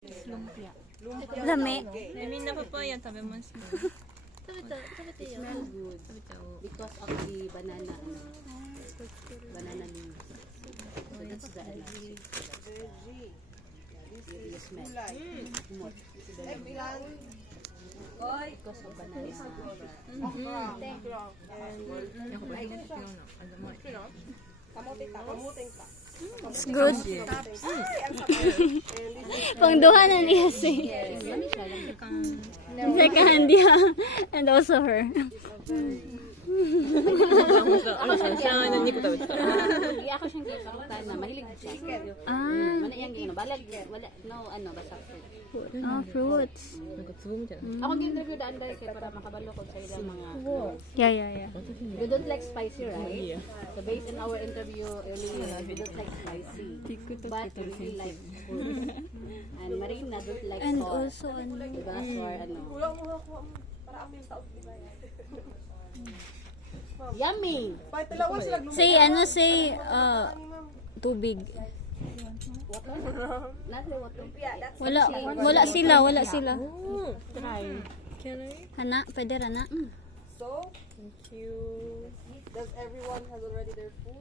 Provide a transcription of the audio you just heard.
Lumpia. Lami. Namin na po po yan, sabi mo. Smell good because of the banana banana leaves. So that's the you smell. More. Because of banana. It's good. Pangduha na niya si. Second hand, yeah. And also her. Hindi ako siyang kikita na mahilig siya. Mana yang gino balag wala no ano basta fruit. Ah, fruits. Ako gi-interview daan dai kay para makabalo ko sa ilang mga Yeah. you don't like spicy, right? So based on our interview earlier, you don't like spicy. But you really like food. And Marina don't like And salt. also, ano, Diba? Or ano. Yummy! say, ano, say, tubig. Nasa water. Wala sila. Try. Can I? Hana, pwede rana. So, Thank you. does everyone has already their food?